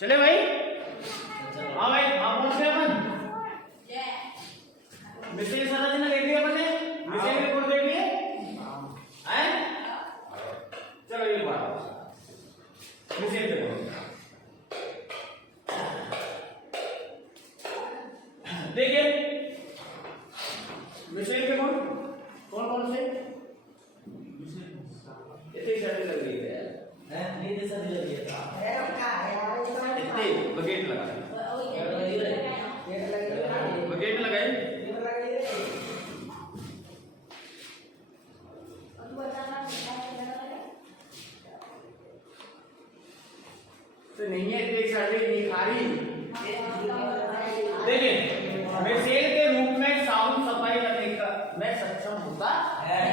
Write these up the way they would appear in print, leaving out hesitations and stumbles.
चले भाई। हाँ भाई, हाँ पहुंच गए अपन। मिसेल संरचना देख लिया अपन ने, मिसेल रिपोर्ट देख लिए हैं। चलो एक बार मिसेल रिपोर्ट देखिए। मिसेल रिपोर्ट कौन कौन से इतने शर्ट लग रही है नहीं जैसा नहीं लग रही है इतने बकेट लगा बकेट लगाए तो नहीं है एक सर्वे नहीं खारी। देखिए मिसेल के रूप में साबुन सफाई करने का में सक्षम होता है।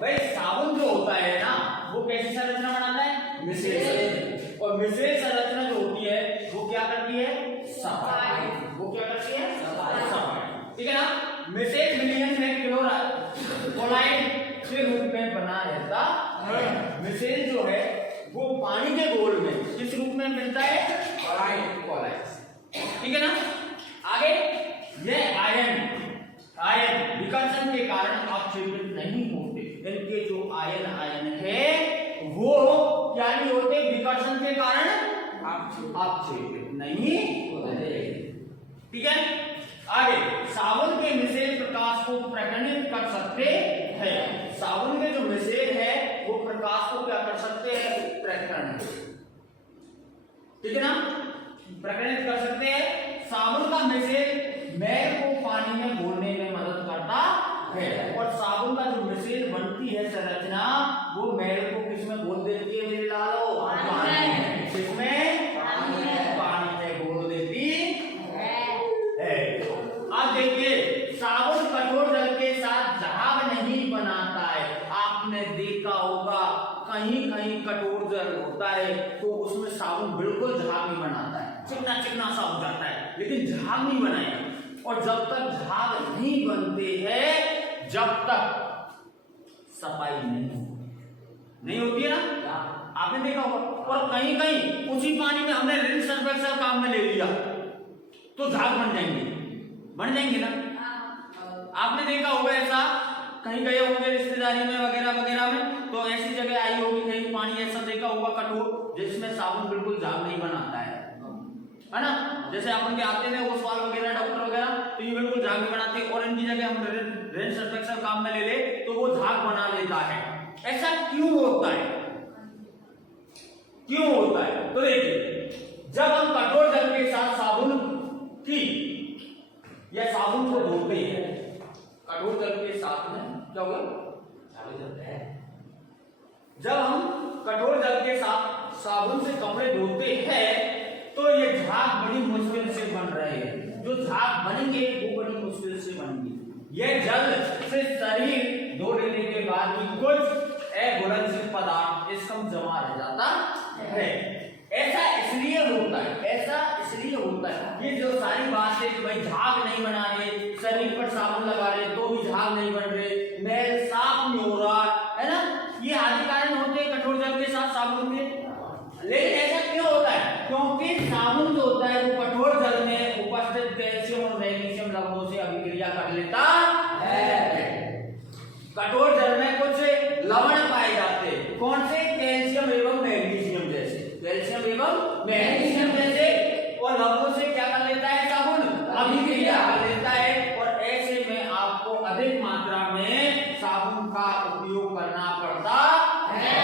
भाई साबुन जो होता है ना वो कैसी संरचना बनाता है, मिसेल से। और मिसेल संरचना जो होती है वो क्या करती है, सफाई। वो क्या करती है, सफाई। ठीक है ना। मिसेल विलयन में क्लोराइड के रूप में बना रहता है। मिसेल जो है वो पानी के घोल में किस रूप में मिलता है, क्लोराइड। ठीक है ना। आगे ये आयन विकर्षण के कारण अवक्षेपित नहीं होते। इनके जो आयन है वो क्या नहीं होते, विकर्षण के कारण अवक्षेपित नहीं होते। ठीक है। आगे साबुन के मिसेल प्रकाश को प्रकटित कर सकते हैं। साबुन के जो मिसेल है वो प्रकाश को क्या कर सकते हैं, प्रकटन। ठीक है ना, प्रकटित कर सकते हैं। साबुन का मिसेल मैल को पानी में घोलने में मदद करता है। और साबुन का जो मिसेल बनती है संरचना वो मैल को किसमें घोल देती है मेरे लालो, पानी में। किसमें, पानी में घोल देती है। अब देखिए साबुन कठोर जल के साथ झाग नहीं बनाता है। आपने देखा होगा कहीं कहीं कठोर जल होता है तो उसमें साबुन बिल्कुल झाग नहीं बनाता है, चिकना चिकना सा हो जाता है, लेकिन झाग नहीं बनाएगा। और जब तक झाग नहीं बनते हैं जब तक सफाई नहीं होती है ना। आपने देखा होगा। और कहीं कहीं उसी पानी में हमने रिंस सर्फ एक्सेल काम में ले लिया तो झाग बन जाएंगे ना। आपने देखा होगा ऐसा, कहीं गए होंगे रिश्तेदारी में वगैरह वगैरह में तो ऐसी जगह आई होगी कहीं पानी ऐसा देखा होगा कठोर जिसमें साबुन बिल्कुल झाग नहीं बनाता है ना। जैसे अपन के आते हैं ओसवाल वगैरह डॉक्टर वगैरह तो ये बिल्कुल झाग नहीं बनाते। और इनकी जगह हम रिंस सर्फ एक्सेल काम में ले ले तो वो झाग बना लेता है। ऐसा क्यों होता है, तो देखिए जब हम कठोर जल के साथ साबुन की या साबुन को धोते हैं, कठोर जल के साथ में क्या होगा, जब हम कठोर जल के साथ साबुन से कपड़े धोते हैं तो ये झाग बड़ी मुश्किल से बन रहे हैं। जो झाग बनेंगे वो बड़ी मुश्किल से बनेंगे। ये जल से शरीर धो लेने के बाद भी कुछ अघुलनशील पदार्थ इसमें जमा रह जाता है। ऐसा इसलिए होता है ये जो सारी बातें कि भाई झाग नहीं बना रहे, शरीर पर साबुन लगा रहे तो भी झाग नहीं बन रहे, मैल साफ नहीं हो रहा है ना, ये आदि कारण होते हैं कठोर जल के साथ साबुन के। लेकिन ऐसा क्यों होता है, क्योंकि साबुन जो होता है वो कठोर जल में उपस्थित कैल्शियम और मैग्नीशियम लवणों से अभिक्रिया कर लेता है। कठोर जल में कुछ लवण पाए जाते हैं, कौन से, कैल्शियम एवं मैग्नीशियम जैसे, और लवणों से क्या कर लेता है साबुन, अभिक्रिया कर लेता है। और ऐसे में आपको अधिक मात्रा में साबुन का उपयोग करना पड़ता है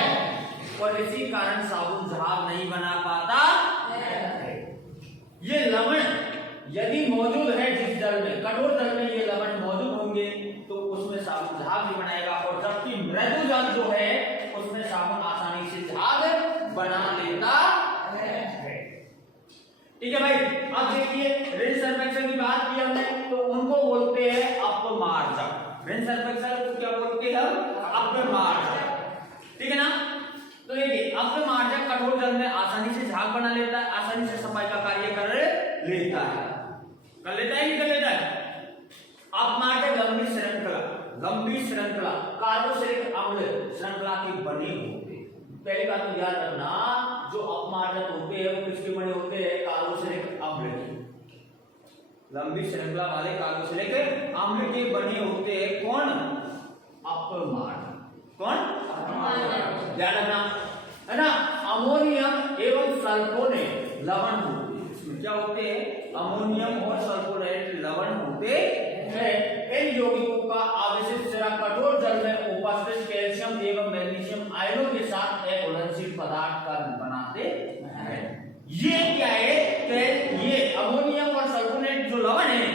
और इसी कारण साबुन झाग नहीं बना पाता है। ये लवण यदि मौजूद है जिस जल में, कठोर जल में ये लवण मौजूद होंगे तो उसमें साबुन झाग नहीं बनाएगा। और जबकि मृदु जल जो है उसमें साबुन आसानी से झाग बना लेता है। ठीक है भाई। अब देखिए रिंस सर्फ एक्सेल की बात की हमने तो उनको बोलते हैं अपमार्जक। रिंस सर्फ एक्सेल को क्या बोलते हैं, अपमार्जक। ठीक है ना। तो देखिए अपमार्जक कठोर जल में आसानी से झाग बना लेता है, आसानी से सफाई का कार्य कर लेता है नहीं कर लेता है। अपमार्जक लंबी श्रृंखला कार्बोक्सिलिक अम्ल श्रृंखला के बने होते। पहली बात तो याद रखना जो अपमार्जक होते हैं वो किसके बने होते हैं? कार्बोक्सिलिक अम्ल के। लंबी श्रृंखला वाले कार्बोक्सिलिक अम्ल के बने होते हैं कौन? अपमार्जक। कौन? अपमार्जक। ध्यान रखना है ना। अमोनियम एवं सल्फोनेट लवण होते हैं। इसमें क्या होते हैं? अमोनियम और सल्फोनेट लवण होते हैं। इन यौगिकों का अवशिष्ट जरा कठोर जल में उपस्थित कैल्शियम एवं मैग्नीशियम आयनों के साथ एक घुलनशील पदार्थ का बनाते हैं। ये क्या है? ये अमोनियम और सल्फोनेट जो लवण है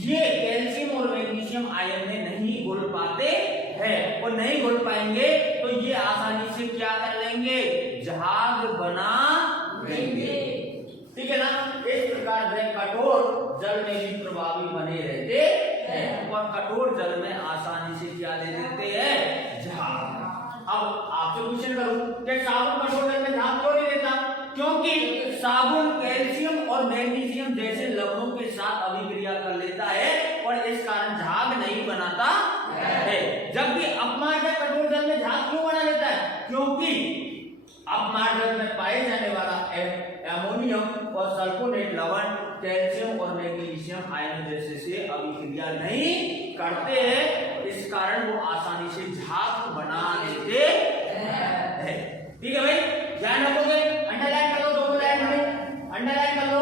ये कैल्शियम और मैग्नीशियम आयन में नहीं घुल पाते हैं, और नहीं घुल पाएंगे तो ये आसानी से क्या कर लेंगे? जहाज बना देंगे। ठीक है ना। इस प्रकार वे कठोर जल में भी प्रभावी बने रहते हैं और कठोर जल में आसानी से क्या दे देते हैं? जहाज। अब आपसे क्वेश्चन करूं कि साबुन कठोर जल में जहाज क्यों नहीं देता? क्योंकि साबुन कैल्शियम और मैग्नीशियम जैसे लवणों के साथ अभिक्रिया कर लेता है और इस कारण झाग नहीं बनाता है। जबकि अपमार्जक कठोर जल में झाग क्यों बना लेता है? क्योंकि अपमार्जक में पाए जाने वाला अमोनियम और सल्फोनेट लवण कैल्शियम और मैग्नीशियम आयन जैसे से अभिक्रिया नहीं करते हैं, इस कारण वो आसानी से झाग बना लेते हैं। ठीक है भाई, ध्यान रखोगे। अंडरलाइन कर लो, दोनों लाइन में अंडरलाइन कर लो,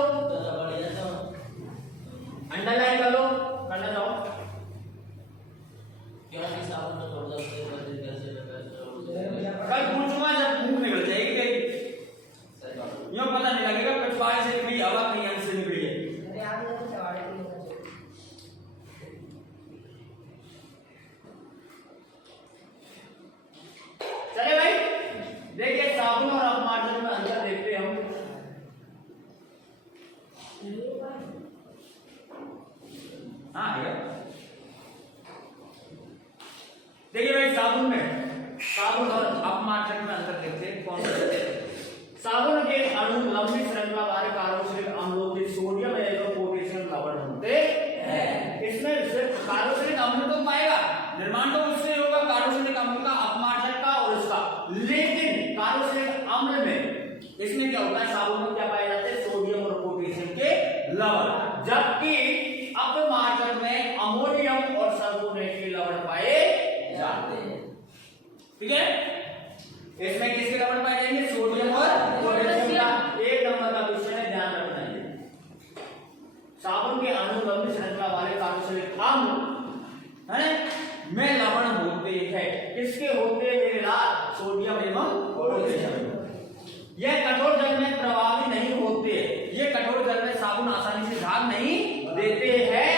अंडरलाइन कर लो, करना चाहो कल पूछूंगा जब भूख निकल जाएगी यूं पता नहीं लगेगा पिछवाड़े से निकली हवा कहीं अंश से निकली है। चले भाई, देखिए साबुन और अपमार्जन में अंतर देखते हैं हम। हाँ देखिए भाई, साबुन और अपमार्जन में अंतर देखते हैं। कौन सा? साबुन के अणु लंबी श्रृंखला वाले कार्बोक्सिलिक अम्लों के सोडियम एवं पोटेशियम लवण होते हैं। इसमें सिर्फ कार्बोक्सिलिक अम्ल तो पाएगा, निर्माण तो उससे होगा कार्बोक्सिलिक अम्ल का, अपमार्जक का और इसका। लेकिन कार्बोक्सिलिक अम्ल में इसमें क्या होता है? साबुन में क्या पाए जाते हैं? सोडियम और पोटेशियम के लवण। जबकि अपमार्जक में अमोनियम और सल्फोनेट के लवण पाए जाते हैं। ठीक है, इसमें किसके लवण पाए जाएंगे? सोडियम और पोटेशियम का। एक नंबर का क्वेश्चन है, ध्यान रखना है। साबुन के अणु लंबी श्रृंखला वाले कार्बोक्सिलिक अम्ल है में लवण होते हैं। किसके होते हैं मेरे लाल? सोडियम एवं पोटेशियम। यह कठोर जल में प्रभावी नहीं होते। ये कठोर जल में साबुन आसानी से झाग नहीं देते हैं।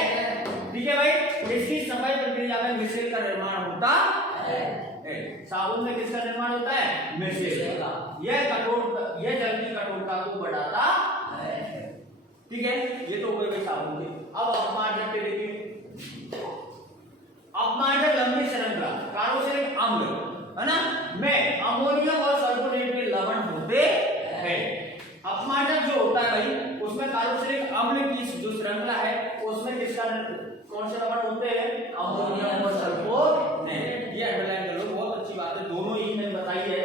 ठीक है भाई, इसकी सफाई प्रक्रिया में मिश्रण का निर्माण होता है। साबुन में किसका निर्माण होता है? मिश्रण का। यह जल की कठोरता को बढ़ाता है। ठीक है, ये तो हो गए साबुन के। अब अपमार्जक के देखिए। अपमार्जक लंबी श्रृंखला कार्बोक्सिलिक अम्ल है ना में अमोनियम और सल्फोनेट के लवण होते हैं। अपमार्जक जो होता है भाई, उसमें कार्बोक्सिलिक अम्ल की जो श्रृंखला है उसमें किसका कौन से लवण होते हैं? अमोनियम और सल्फोनेट। ये अंडरलाइन कर लो, बहुत अच्छी बात है। दोनों ही मैंने बताई है,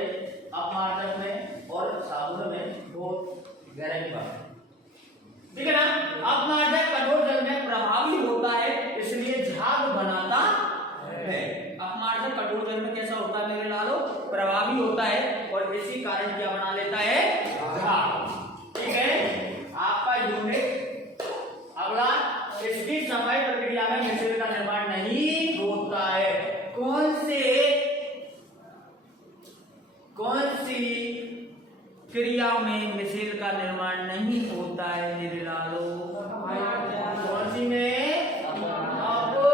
अपमार्जक में और साबुन में बहुत गहराई की बात है। ठीक है ना। अपमार्जक कठोर जल में प्रभावी होता है, इसलिए झाग बनाता है। अपमार्जक कठोर जल में कैसा होता है मेरे लालो? प्रभावी होता है और इसी कारण क्या बना लेता है? झाग। ठीक है, आपका यूनिट अगला, इसकी सफाई प्रक्रिया में मिश्रण का निर्माण नहीं होता है। कौन सी क्रिया में मिश्रण का निर्माण नहीं होता है मेरे लालो? कौन सी में? अपमार्जक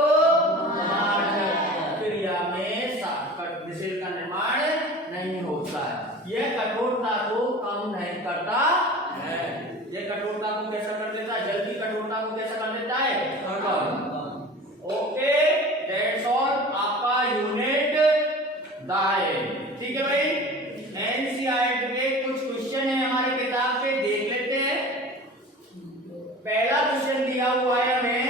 क्रिया में मिश्रण का निर्माण नहीं होता है। यह कठोरता को कम नहीं करता है। यह कठोरता को कैसा कर देता है? जल की कठोरता को कैसा कर देता है? कम। Okay, that's all. आपका यूनिट 10। ठीक है भाई, एनसीईआरटी के कुछ क्वेश्चन है हमारी किताब से, देख लेते हैं। पहला क्वेश्चन दिया हुआ है हमें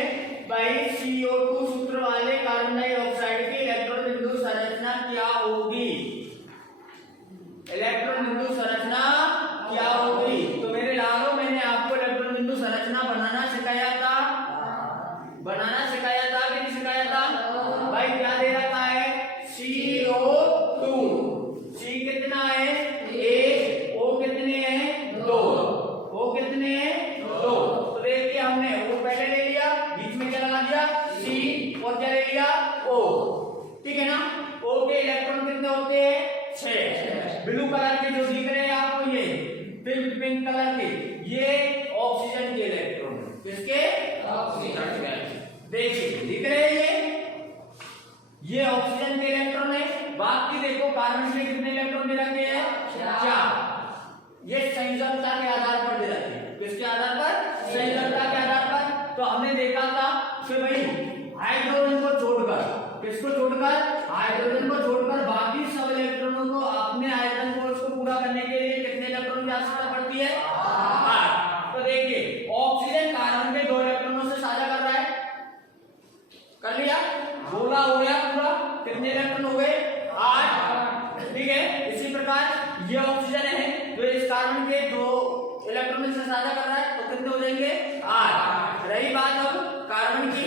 भाई, CO2 सूत्र वाले कार्बन डाइऑक्साइड की इलेक्ट्रॉन बिंदु संरचना क्या होगी? इलेक्ट्रॉन बिंदु संरचना पिंक कलर के, ये ऑक्सीजन के इलेक्ट्रॉन, किसके? ऑक्सीजन के। देखिए दिख रहे हैं ये ऑक्सीजन के इलेक्ट्रॉन है। बाकी देखो कार्बन में कितने इलेक्ट्रॉन दे रखे हैं? 4। ये संयोजकता के आधार पर दे रखे हैं। किसके आधार पर? संयोजकता के आधार पर। तो हमने देखा था कि भाई हाइड्रोजन को छोड़कर, किसको छोड़कर? हाइड्रोजन को छोड़कर बाकी सब इलेक्ट्रॉनों को अपने आयतन को उसको पूरा करने के लिए कितने इलेक्ट्रॉन की आवश्यकता पड़ती है? 8। तो देखिए ऑक्सीजन कार्बन के 2 इलेक्ट्रॉनों से साझा कर रहा है, कर लिया, गोला हो गया पूरा। कितने इलेक्ट्रॉन हो गए? 8। ठीक है। इसी प्रकार ये ऑक्सीजन है जो इस कार्बन के 2 इलेक्ट्रॉनों से साझा कर रहा है, तो कितने हो जाएंगे? 8। रही बात अब कार्बन की,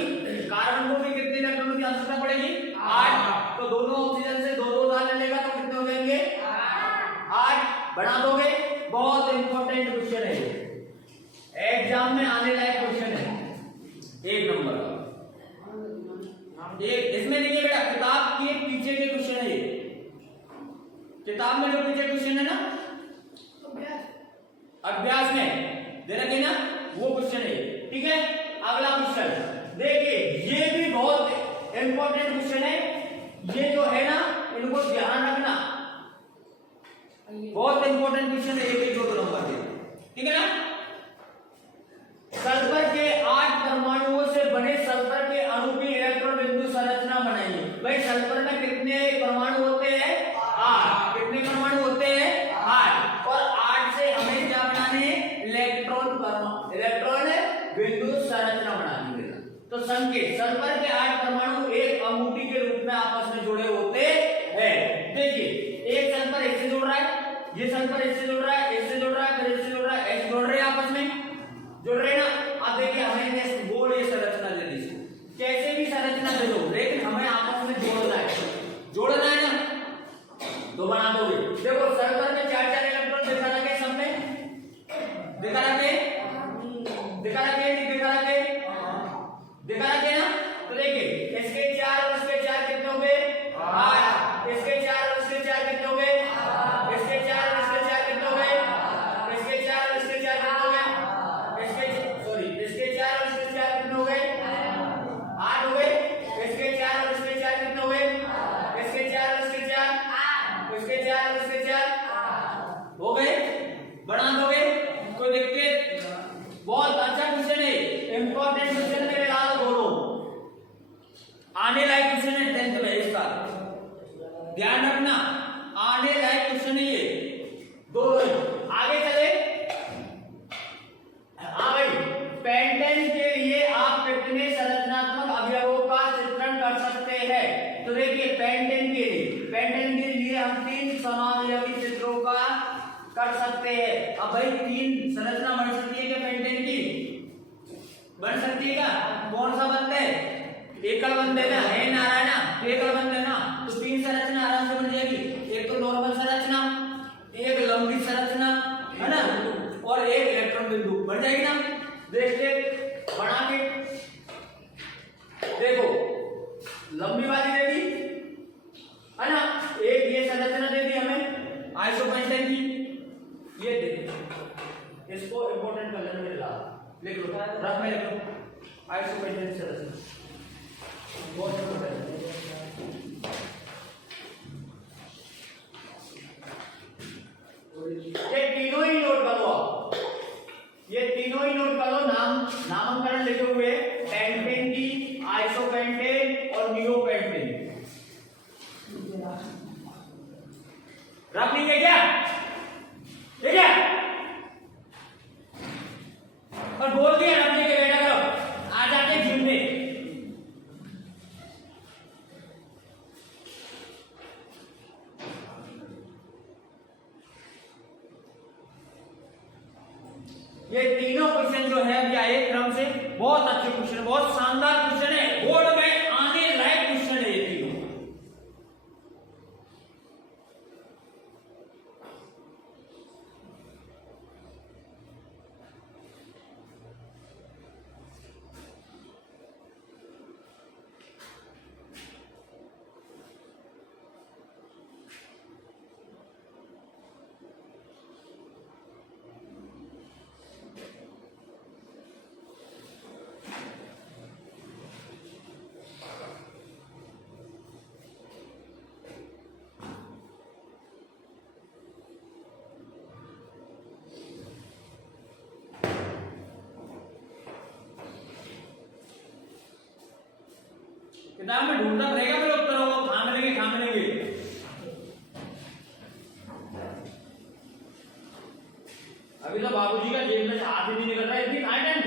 कार्बन को भी कितने इलेक्ट्रॉनों की आवश्यकता पड़ेगी? 8। तो दोनों ऑक्सीजन से 2-2 उदाहरण लेगा तो कितने हो जाएंगे? 8 बना दोगे। बहुत इंपॉर्टेंट क्वेश्चन है ये, एग्जाम में आने लायक क्वेश्चन है, 1 नंबर का। इसमें देखिए बेटा किताब के पीछे के क्वेश्चन है ये, किताब में जो पीछे क्वेश्चन है ना अभ्यास में दे रखे ना, वो क्वेश्चन है। ठीक है। अगला क्वेश्चन देखिए, ये भी बहुत इंपॉर्टेंट क्वेश्चन है। ये जो है ना इनको ध्यान रखना, बहुत इंपॉर्टेंट क्वेश्चन है। 1-2 नंबर के, ठीक है ना। सल्फर के 8 परमाणुओं से बने सल्फर के अणु की इलेक्ट्रॉन बिंदु संरचना बनाइए। भाई सल्फर में कितने परमाणु होते हैं? 8। कितने परमाणु होते हैं? 8। और 8 से हमें क्या बनाने हैं? इलेक्ट्रॉन बिंदु संरचना बनानी है। तो संकेत, सल्फर के 8 परमाणु एक अंगूठी के रूप में आपस में जुड़े होते हैं। देखिए एक सल्फर इससे जुड़ रहा है, ये सल्फर इससे जुड़ रहा है, इससे जुड़ रहा है, फिर इससे जुड़ रहा है, ऐसे जुड़ रहे हैं आपस में, जुड़ रहे ना। अब देखिए हमें गोल ये संरचना दे दी, कैसे भी संरचना दे दो, लेकिन हमें आपस में जोड़ना है ना, तो बना दोगे। देखो सल्फर में 4-4 इलेक्ट्रॉन दिखा रखे, सब में दिखा रखे ना। तो देखिए इसके 4 और इसके 4 कितने हो गए? 8। इसके 4 और इसके 4 कितने हो गए? इसके 4 और इसके 4 कितने हो गए? इसके 4 और इसके 4 कितने हो गए? इसके 4 और इसके 4 कितने हो गए? 8 हो गए। इसके 4 और इसके 4 कितने हो गए? इसके 4 और इसके 4, इसके 4 और इसके 4 हो गए। बना दोगे, कोई दिक्कत? बहुत अच्छा क्वेश्चन है, इंपॉर्टेंट क्वेश्चन मेरे लाल बोलो, आने लायक क्वेश्चन है 10th में, इसका ध्यान रखना, आने लायक क्वेश्चन है ये। दोनों आगे चले। हाँ भाई, पेंटेन के लिए आप कितने संरचनात्मक अवयवों का चित्रण कर सकते हैं? तो देखिए पेंटेन के लिए हम 3 समावयवी चित्रों का कर सकते हैं। अब भाई 3 संरचना बन सकती है क्या पेंटेन की? बन सकती है क्या? कौन सा बंद है? एकल बंद है ना, है नारायण, एकल बंद है ना, तो 3 संरचना आराम से बन जाएगी। एक तो नॉर्मल संरचना, एक लंबी संरचना, है ना, और एक इलेक्ट्रॉन बिंदु बन जाएगी ना। देखते बना के देखो, लंबी वाली दे दी है ना, एक ये संरचना दे दी हमें आइसोपेंटेन की, ये देखो, इसको इंपॉर्टेंट कर लेना, मेरे लाभ लिख लो, रफ में लिख लो, आइसोपेंटेन संरचना बहुत इंपॉर्टेंट है। ये तीनों ही नोट कर लो, ये तीनों ही नोट कर लो, नामकरण लिखे हुए, पेंटेन की, आइसोपेंटेन और नियोपेंटेन। रख लीजिए क्या? ठीक है, और बोल दिया रख लीजिए, बेटा करो, आ जाते जिम में। ये तीनों क्वेश्चन जो है अभी आए क्रम से, बहुत अच्छे क्वेश्चन, बहुत शानदार क्वेश्चन है, बोर्ड में आने लायक क्वेश्चन है ये तीनों। किताब में ढूंढना पड़ेगा, फिर उत्तर होगा, कहाँ मिलेंगे। अभी तो बाबूजी का जेब में से हाथ ही नहीं निकल रहा है, इतनी कहाँ टाइम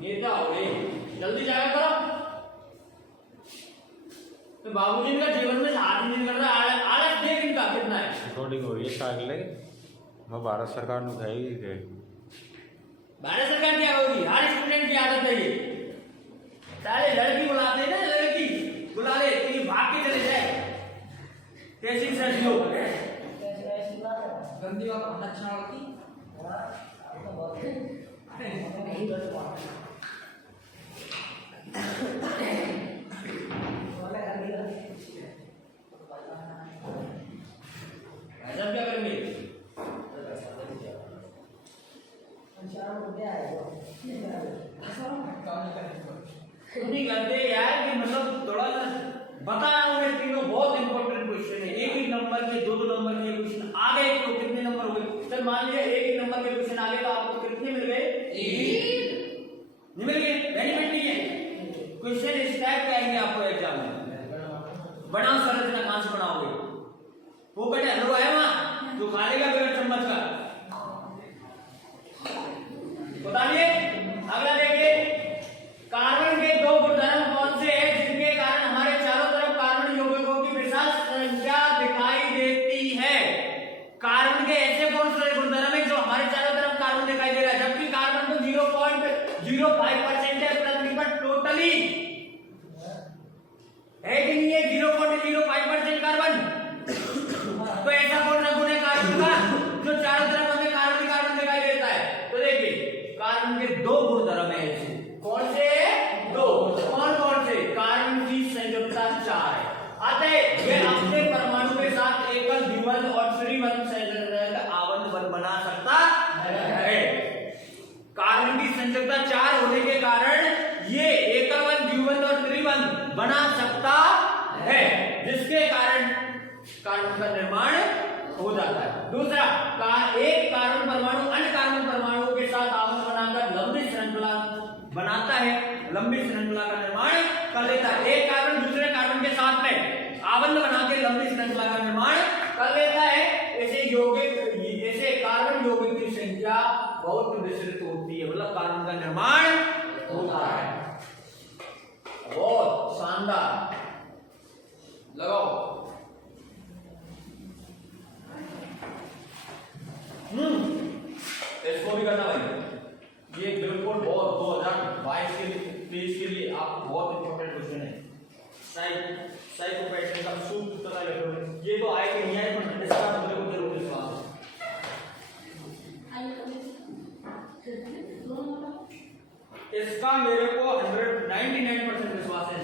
नेता हो गए, जल्दी जाया करो। तो बाबूजी का जीवन में हाथ नहीं निकल रहा, आलस देख इनका कितना है। रिकॉर्डिंग हो रही है सागले, वो भारत सरकार ने उठाएगी के भारत सरकार क्या होगी, हर स्टूडेंट की आदत है ये। सारे लड़की बुलाते हैं ना, लड़की बुला ले तो ये भाग के चले जाए, कैसी सर्दी हो गंदी वाला अच्छा होती ऐसा क्या करेंगे, नहीं करते यार कि मतलब थोड़ा सा बता रहा हूँ मैं तीनों बहुत इंपॉर्टेंट क्वेश्चन है। एक ही नंबर के दो नंबर के क्वेश्चन आ गए तो कितने नंबर हो गए। चल मान लीजिए एक ही नंबर के क्वेश्चन आ गए तो आपको कितने मिल गए, नहीं मिल गए, बेनिफिट नहीं है। क्वेश्चन इस टाइप के आएंगे आपको एग्जाम में। बनाओ संरचना, कहां से बनाओगे, पोकट हलवा है वहां तो खा लेगा बिना चम्मच का, बताइए। अगला देखिए, कार्बन के दो गुणधर्म कौन से हैं जिनके कारण हमारे चारों तरफ कार्बन यौगिकों की विशाल संख्या दिखाई देती है। कार्बन के ऐसे कौन से गुणधर्म है जो हमारे चारों तरफ कार्बन दिखाई दे रहा है, जबकि कार्बन तो 0.05% है पृथ्वी पर टोटली, है कि नहीं है 0.05% कार्बन। तो ऐसा कौन सा गुण है कार्बन का जो चारों तरफ हमें कार्बन दिखाई देता है। तो देखिए कार्बन के दो गुणधर्म है ऐसे, कौन से दो, कौन से, कार्बन की संयुक्तता 4 है, अतः यह अपने परमाणु के साथ एकल द्विबंध और त्रिबंध संयुक्त आवरण बना सकता है। कार्बन की संयुक्तता 4 होने के कारण ये एकल बंध, द्विबंध और त्रिबंध बना सकता है, जिसके कारण कार्बन का निर्माण हो जाता है। दूसरा, एक कार्बन परमाणु अन्य कार्बन परमाणुओं के साथ आवरण बनाकर लंबी श्रृंखला बनाता है, लंबी श्रृंखला का निर्माण कर लेता है। एक कार्बन दूसरे कार्बन के साथ में आवरण बना के लंबी श्रृंखला का निर्माण कर लेता है। ऐसे कार्बन यौगिक की संख्या बहुत विस्तृत होती है, मतलब कार्बन का निर्माण होता है। बहुत शानदार, लगाओ। इसको भी करना भाई, ये बिल्कुल बहुत 2022 के लिए 23 के लिए आप बहुत इंपॉर्टेंट क्वेश्चन है। साइकोपैथी का सूत्र पता लगे, ये तो आए कि नहीं आए पर इसका मुझे को जरूर विश्वास है। इसका मेरे को 199% विश्वास है।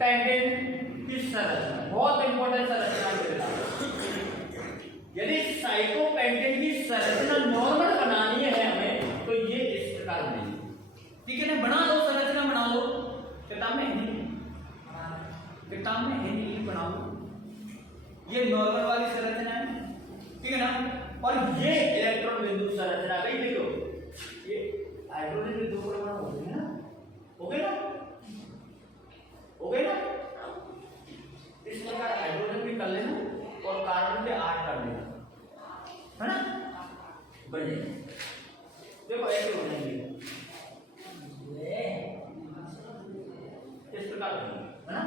पेंटेन की संरचना, बहुत इंपॉर्टेंट संरचना है। यदि साइटोपेंटेन की संरचना नॉर्मल बनानी है हमें, तो ये इस प्रकार बनेगी। ठीक है ना, बना लो संरचना, बना लो, किताब में है, किताब में है नहीं, बना लो। ये नॉर्मल वाली संरचना है, ठीक है ना। और ये इलेक्ट्रॉन बिंदु संरचना गई, देखो ये हाइड्रोजन के 2 परमाणु हो गए ना, हो गए ना, हो गए ना। इस प्रकार हाइड्रोजन भी कर लेना और कार्बन के 8 कर लेना, है ना, बन जाएंगे। देखो ऐसे हो जाएंगे, इस प्रकार है ना।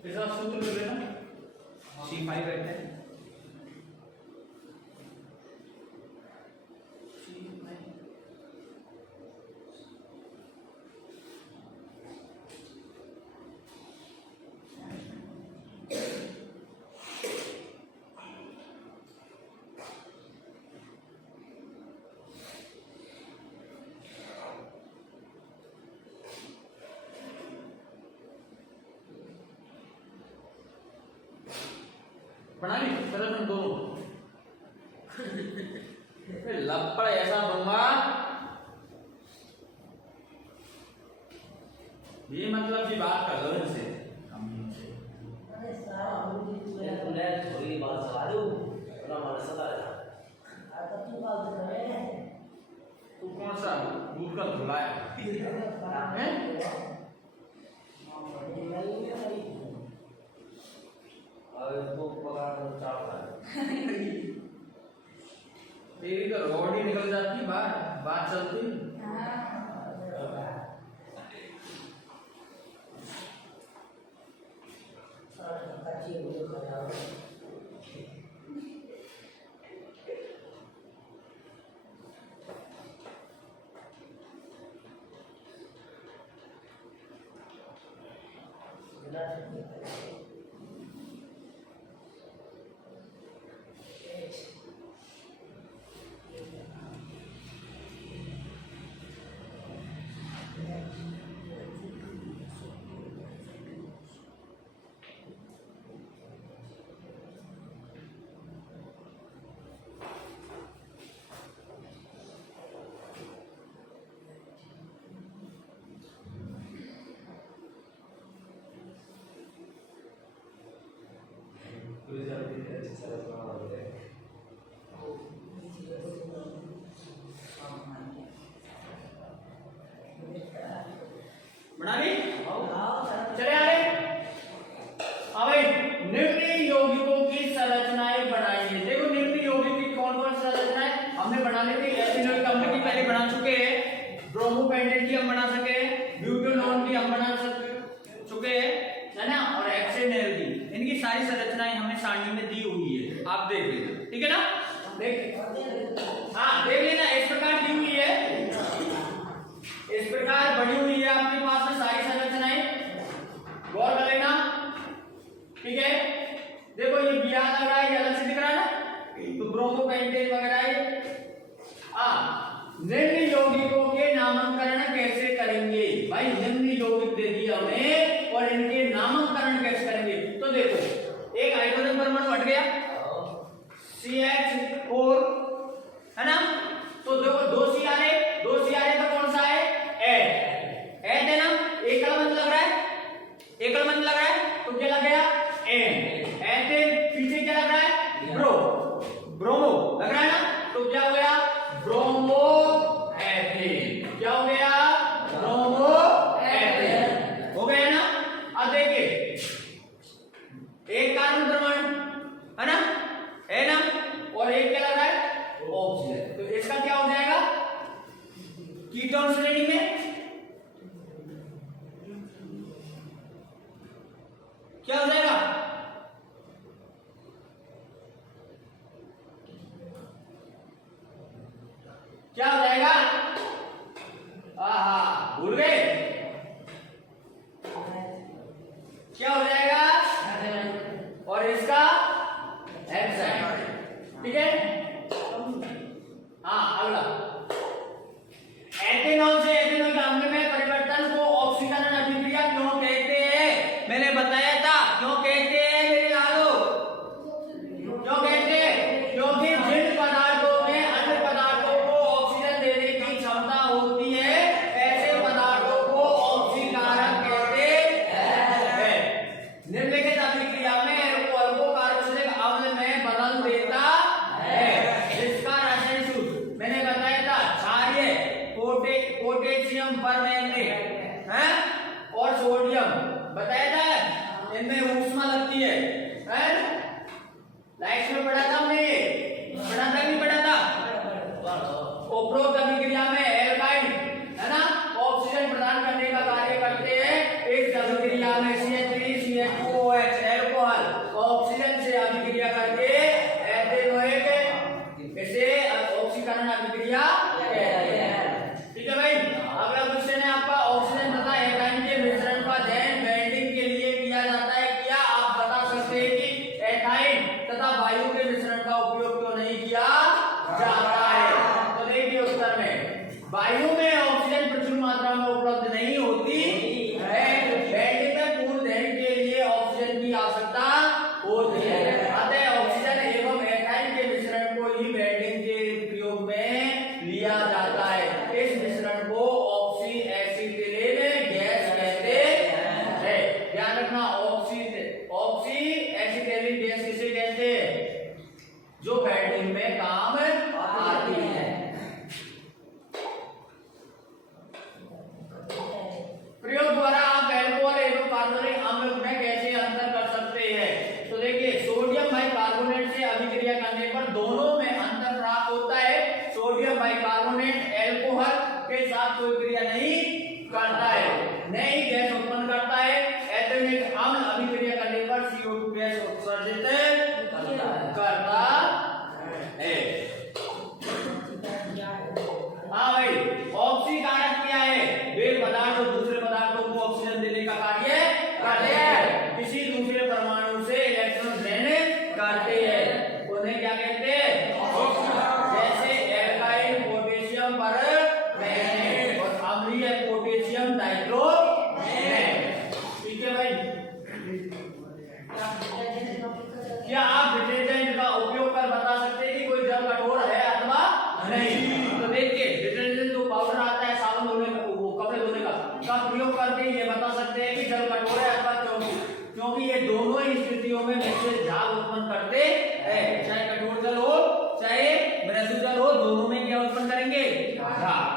इसका सूत्र लिख लेना, C5 कहते हैं। बना ली संरचना दोनों। लपड़ ऐसा दूंगा, ये मतलब की बात कर लो इनसे। थोड़ी बात सवालू तू कौन सा दूध का धुला है? तेरी तो रोड ही निकल जाती, बात चलती। बना ली? चले आ रहे। अब निम्न यौगिकों की संरचनाएं बनाइए। देखो निम्न यौगिक की कौन कौन संरचनाएं हमने बना ली थी। एथिनॉल कंपनी की पहले बना चुके हैं, ब्रोमोपेंटेन की हम बना सके, ब्यूटेनॉल की हम बना चुके है ना, और हेक्सेनॉल की। इनकी सारी संरचनाएं हमें सारणी में दी हुई है, आप देख लेना, ठीक है ना। हाँ देख लेना, इस प्रकार दी हुई है, इस प्रकार बनी हुई है आपके पास में सारी संरचनाएं, गौर कर लेना, ठीक है। देखो ये बिया लग रहा है, ये अलग से दिख रहा है ना, तो ब्रोमोपेंटेन वगैरह है। निम्न यौगिकों के नामकरण कैसे करेंगे भाई? निम्न यौगिक दे दिया हमें और इनके नामकरण कैसे करेंगे? तो देखो एक हाइड्रोजन परमाणु हट गया, CH4 है ना, तो देखो 2 CR तो कौन सा है? H है ना, एकल मंत्र लग रहा है, एकल मंत्र लग रहा है, तो क्या लग गया? N। H पीछे क्या लग रहा है? ब्रोमो लग रहा है ना, तो क्या हो गया? Bromo ethyl. क्या हो गया? ब्रोमो एथिल हो गया ना। अब देखिए एक कार्बन परमाणु है ना, और ठीक है। हाँ अगला, एथेनॉल से एथेनॉल के अम्ल में परिवर्तन को ऑक्सीकरण अभिक्रिया क्यों कहते हैं? मैंने बताया था क्यों कहते हैं मेरे लालो, क्यों कहते हैं? क्योंकि जिन पदार्थों में अन्य पदार्थों को ऑक्सीजन देने की क्षमता होती है ऐसे पदार्थों को ऑक्सीकारक कहते हैं। निम्नलिखित अभिक्रिया में अल्कोहल को कार्बोक्सिलिक अम्ल में बदल देता है। इसका रासायनिक सूत्र मैंने बताया था, क्षारीय पोटेशियम परमैंगनेट है और सोडियम बताया था, इनमें ऊष्मा लगती है। लाइट्स में पढ़ा था हमने, पढ़ा था नहीं पढ़ा था? उपरोक्त अभिक्रिया में एल्काइल है ना ऑक्सीजन प्रदान करने का कार्य करते हैं। इस अभिक्रिया में CH3CH2OH एल्कोहल ऑक्सीजन से अभिक्रिया करके एथेनोइक, इसे ऑक्सीकरण अभिक्रिया कहते हैं। ठीक है भाई। अगला क्वेश्चन है आपका, ऑक्सीजन तथा एथाइन के मिश्रण का अध्ययन वेल्डिंग के लिए किया जाता है। क्या आप बता सकते हैं कि एथाइन तथा वायु के मिश्रण का उपयोग क्यों नहीं किया जाता है? तो देखिए उत्तर में, वायु में ऑक्सीजन प्रचुर मात्रा में उपलब्ध नहीं होती है। वेल्डिंग में पूर्ण दहन के लिए ऑक्सीजन की आवश्यकता होती है। अतः ऑक्सीजन एवं एथाइन के मिश्रण को ही वेल्डिंग के प्रयोग में लिया जाता है। इस मिश्रण को ऑक्सी एसिटिलीन गैस कहते हैं। ध्यान रखना, ऑक्सी एसिटिलीन गैस किसे कहते हैं? जो वेल्डिंग में काम आती है। प्रयोग द्वारा आप एल्कोहल एवं कार्बोनिक अम्ल में कैसे अंतर कर सकते हैं? तो देखिए, सोडियम बाइकार्बोनेट से अभिक्रिया करने पर दोनों में अंतर प्राप्त होता है। सोडियम बाइकार्बोनेट एल्कोहल के साथ कोई क्रिया नहीं करता है, नई गैस उत्पन्न करता है। एथेनिक अम्ल अभिक्रिया करने पर CO2 गैस उत्सर्जित करता है। हाँ भाई, ऑक्सीकारक क्या है? वे पदार्थ और दूसरे पदार्थों को ऑक्सीजन देने का कार्य करते हैं, किसी दूसरे परमाणु से इलेक्ट्रॉन ग्रहण करते हैं। उन्हें क्या कहते हैं? जैसे एल्काइल पोटेशियम परमैंगनेट और अम्लीय पोटेशियम डाइक्लोराइड। ठीक है भाई। क्या आप डिटर्जेंट का उपयोग कर बता सकते हैं कि कोई जल कठोर है अथवा नहीं? तो देखिए, डिटर्जेंट जो पाउडर आता है साबुन धोने का, वो कपड़े धोने का प्रयोग करके ये बता सकते हैं कि जल कठोर है अथवा क्योंकि ये दोनों ही स्थितियों में मिश्रित झाग उत्पन्न करते हैं। चाहे कठोर जल हो चाहे मृदु जल हो, दोनों में क्या उत्पन्न करेंगे? झाग।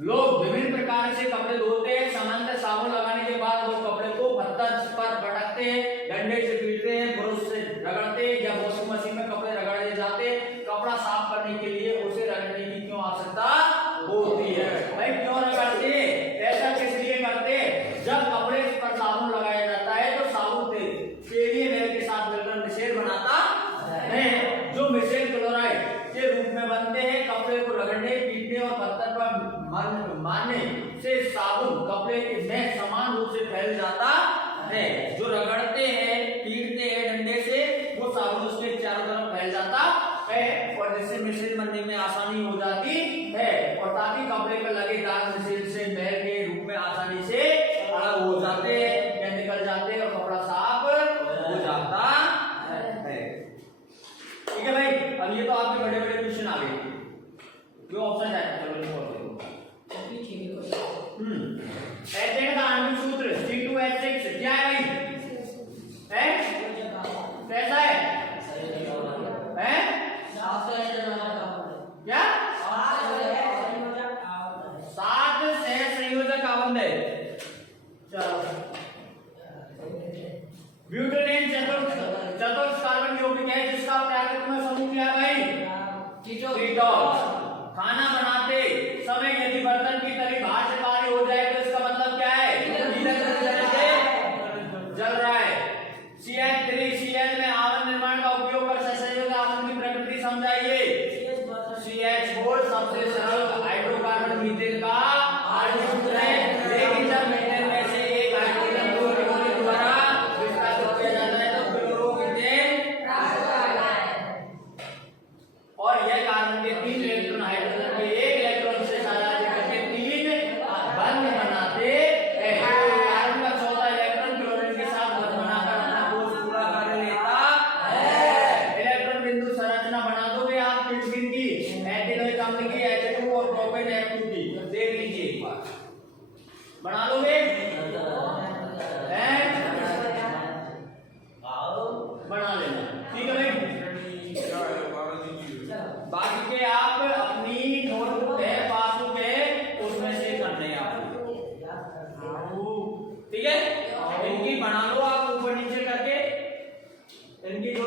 लोग विभिन्न प्रकार से कपड़े धोते हैं। सामान्यतः साबुन लगाने के बाद लोग कपड़े को पत्थर पर पटकते हैं, डंडे से पीटते हैं, ब्रश से रगड़ते हैं या वॉशिंग मशीन में कपड़े रगड़ दिए जाते हैं। कपड़ा साफ करने के लिए उसे रगड़ने की क्यों आवश्यकता होती है? भाई क्यों रगड़ते हैं? ऐसा किस लिए करते हैं? जब कपड़े पर साबुन लगाया जाता है तो साबुन तेलीय मेल के साथ मिलकर मिश्रण बनाता है, जो मिश्रण क्लोराइड के रूप में बनते हैं। कपड़े को रगड़ने, पीटने और पत्थर पर मारने से साबुन कपड़े में समान रूप से फैल जाता है। जो रगड़ते हैं, पीटते हैं डंडे से, वो साबुन उसके चारों तरफ फैल जाता है और जिससे मिश्रण बनने में आसानी हो जाती है और ताकि कपड़े पर लगे दाग मिश्रण से मैल के रूप में आसानी से अलग हो जाते हैं या निकल जाते हैं और कपड़ा साफ हो जाता है। ठीक है भाई। अब ये तो आपके बड़े बड़े क्वेश्चन आ गए, जो ऑप्शन जाएगा। चलो देखो, एथेन का आणविक सूत्र C2H6 क्या है भाई? कैसा है? क्या? 7 सहसंयोजक आबंध है। चलो, ब्यूटेन चतुर्थ कार्बन यौगिक है जिसका प्राकृतिक समूह क्या है भाई? कीटोन। खाना बनाते समय यदि बर्तन की तली बाहर से खाली हो जाए तो इसका मतलब क्या है? जल रहा है। CH3Cl में आवरण निर्माण का उपयोग कर सहसंयोजक आवरण की प्रकृति समझाइए। CH4 सबसे सरल हाइड्रोकार्बन मीथेन का आणविक सूत्र है, लेकिन जब मीथेन में से एक हाइड्रोजन को निकालने द्वारा विस्तारित किया जाता है तो क्लोरोमीथेन प्राप्त होता है। इनकी जो